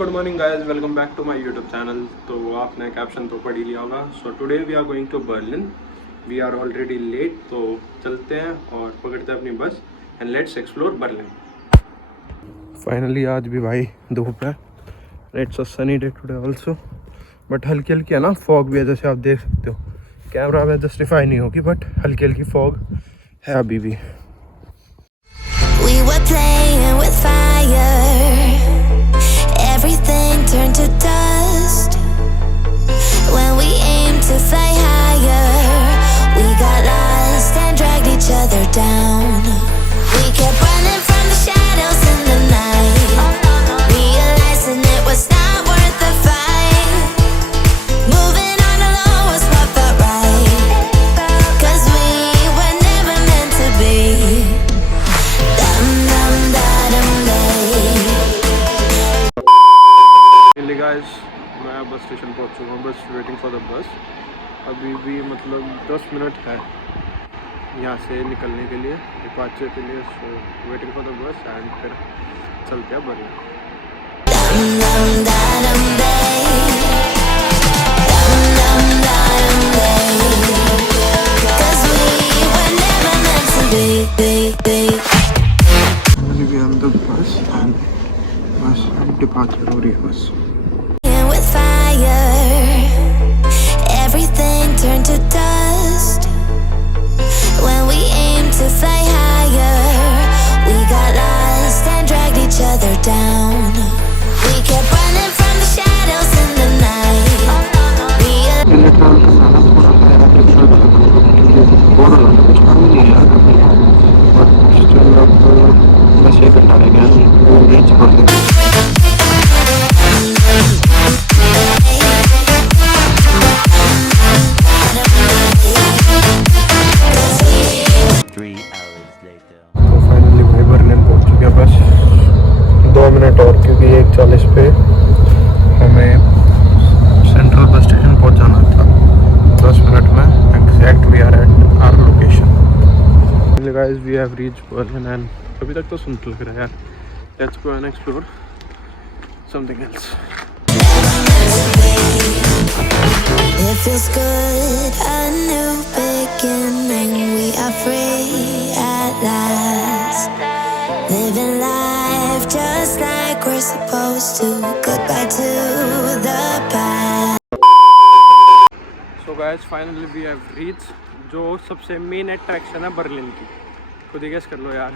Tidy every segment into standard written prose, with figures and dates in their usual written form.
Good morning guys, welcome back to my YouTube channel. तो आपने caption तो पढ़ ही लिया होगा। So today we are going to Berlin. We are already late, तो चलते हैं और पकड़ते हैं अपनी bus and let's explore Berlin. Finally आज भी भाई धूप है। It's a sunny day today also, but हल्की हल्की है ना, फॉग भी है, जैसे आप देख सकते हो। कैमरा में जस्टिफाई नहीं होगी, बट हल्की हल्की फॉग है अभी भी। We were playing with fire. Everything turned to dust. When we aimed to fly higher, we got lost and dragged each other down. We kept running from the shadows in the night, realizing it was not worth the fight. Moving on alone was what felt right, 'cause we were never meant to be. Guys, मैं bus station पहुंच चुका हूँ, बस waiting for the bus. अभी भी मतलब 10 मिनट है यहाँ से निकलने के लिए, डिपार्चर के लिए। So waiting for the bus and फिर चलते हैं बर्लिन। बस डिपार्चर हो रही है बस। Everything turned to dust. When we aimed to fly higher, we got lost and dragged each other down. We kept running from the shadows in the पे हमें सेंट्रल बस स्टेशन पहुंच जाना था 10 मिनट में exact. We are at our location. Guys, we have reached Berlin and अभी तक तो सुंदर लग रहा है यार। Let's go and explore something else. It feels good, a new beginning. We are free at last, living life just like we're supposed to. Goodbye to the past. So guys, finally we have reached जो सबसे main attraction है बर्लिन की। खुद ही गेस कर लो यार,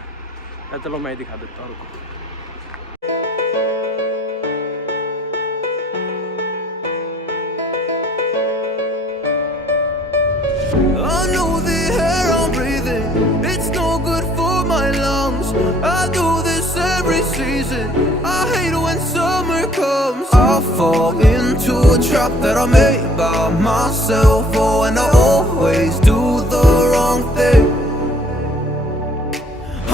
या चलो मैं दिखा देता हूँ। रुको। I know the air I'm breathing, it's no good for my lungs. I do this every season, I hate when summer comes. I fall into a trap that I made by myself. Oh, and I always do the wrong thing.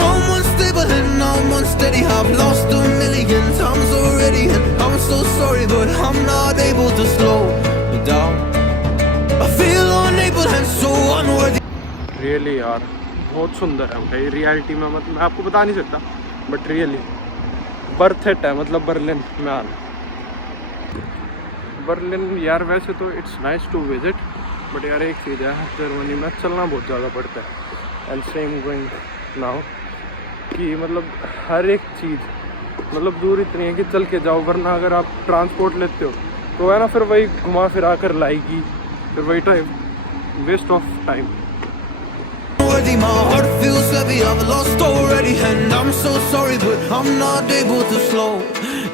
I'm unstable and I'm unsteady, I've lost a million times already, and I'm so sorry, but I'm not able to slow down. I feel unable and so unworthy. Really यार बहुत सुंदर है भाई। रियलिटी में मतलब मैं आपको बता नहीं सकता, बट रियली बर्थ इट है, मतलब बर्लिन में आना। बर्लिन यार वैसे तो it's nice to visit, but यार एक चीज़ है, जर्मनी में चलना बहुत ज़्यादा पड़ता है। एंड सेम गोइंग नाउ कि मतलब हर एक चीज़ मतलब दूर इतनी है कि चल के जाओ, वरना अगर आप ट्रांसपोर्ट लेते हो तो है ना, फिर वही घुमा फिरा कर लाएगी, फिर वही time waste of time. My heart feels heavy, I've lost already, and I'm so sorry, but I'm not able to slow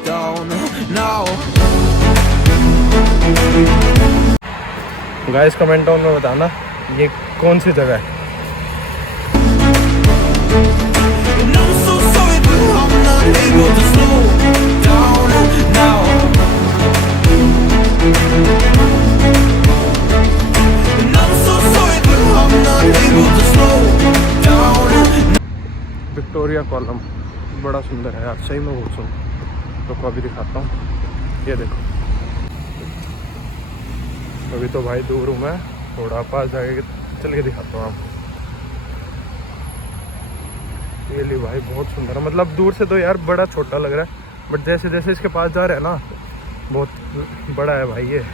down now. Guys comment down में बताना ये कौन सी जगह है। And I'm so sorry, but I'm not able to slow down now. And I'm so sorry, but I'm not able to slow down. Victoria column बड़ा सुंदर है यार, सही में बहुत सुंदर। तो अभी दिखाता हूँ, ये देखो। अभी तो भाई दूर हूँ मैं, थोड़ा पास जाके चल के दिखाता हूँ आपको। ये ली भाई बहुत सुंदर है, मतलब दूर से तो यार बड़ा छोटा लग रहा है, बट जैसे जैसे इसके पास जा रहे हैं ना, बहुत बड़ा है भाई ये।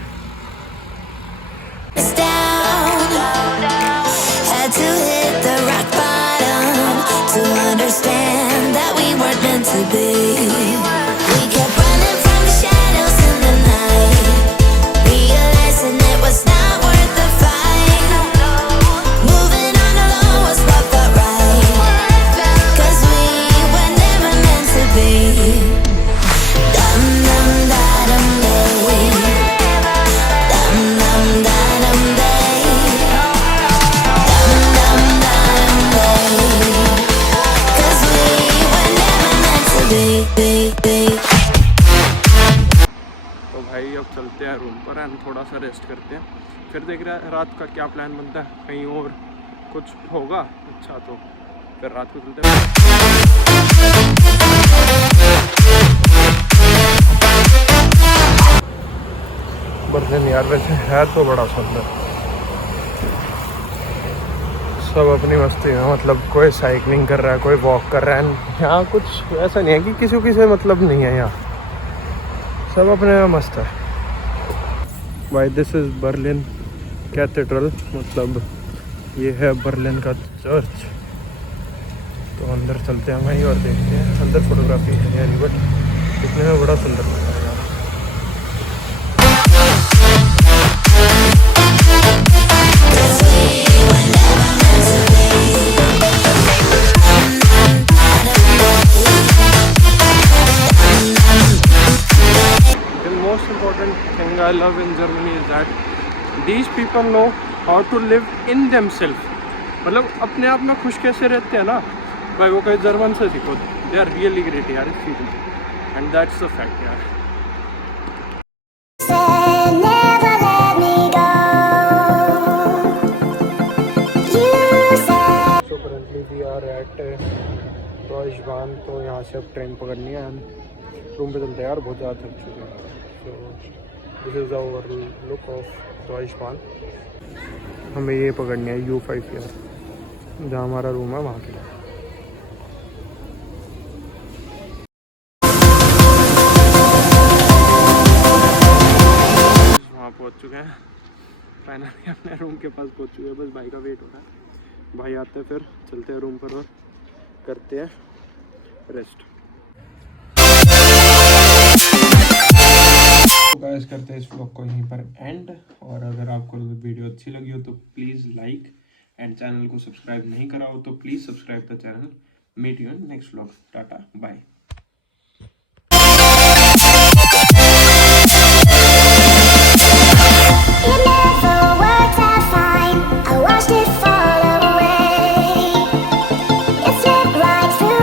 Had to hit the rock bottom to understand that we weren't meant to be. We kept running from the shadows in the night, realizing it was not worth the fight. Moving on alone was what felt right, 'cause we were never meant to be. Dum dum da dum day, dum dum da dum day. तो भाई अब चलते हैं रूम पर एंड थोड़ा सा रेस्ट करते हैं, फिर देख रहे हैं रात का क्या प्लान बनता है। कहीं और कुछ होगा अच्छा तो फिर रात को चलते हैं। बर्लिन यार वैसे है तो बड़ा सुंदर, सब अपनी मस्ती में, मतलब कोई साइकिलिंग कर रहा है, कोई वॉक कर रहा है। यहाँ कुछ ऐसा नहीं है कि किसी को किसी मतलब नहीं है, यहाँ सब अपने में मस्त है भाई। दिस इज़ बर्लिन कैथेड्रल, मतलब ये है बर्लिन का चर्च। तो अंदर चलते हैं भाई और देखते हैं। अंदर फोटोग्राफी है यानी, बट दिखने में बड़ा सुंदर लग रहा है यार। Most important thing I love in Germany is that these people know how to live in themselves. मतलब अपने आप में खुश कैसे रहते हैं ना भाई, वो कहीं जर्मन से सीखो। दे आर रियली ग्रेट यार इस चीज़ में, एंड दैट्स द फैक्ट यार। So currently we are at Deutschbahn, तो यहाँ से अब ट्रेन पकड़नी है। रूम पे चलते हैं यार, बहुत ज़्यादा थक चुके हैं। So this is our look of Deutschbahn। हमें ये पकड़नी है U5 यार, जहाँ हमारा रूम है वहाँ के लिए। वहाँ पहुँच चुके हैं फाइनली, अपने रूम के पास पहुँच चुके हैं। बस भाई का वेट हो रहा है, भाई आते हैं फिर चलते हैं रूम पर और करते हैं रेस्ट। गाइस करते हैं इस व्लॉग को यहीं पर एंड, और अगर आपको वीडियो अच्छी लगी हो तो प्लीज़ लाइक एंड चैनल को सब्सक्राइब नहीं करा हो तो please subscribe the channel. Meet you in next vlog. Tata bye.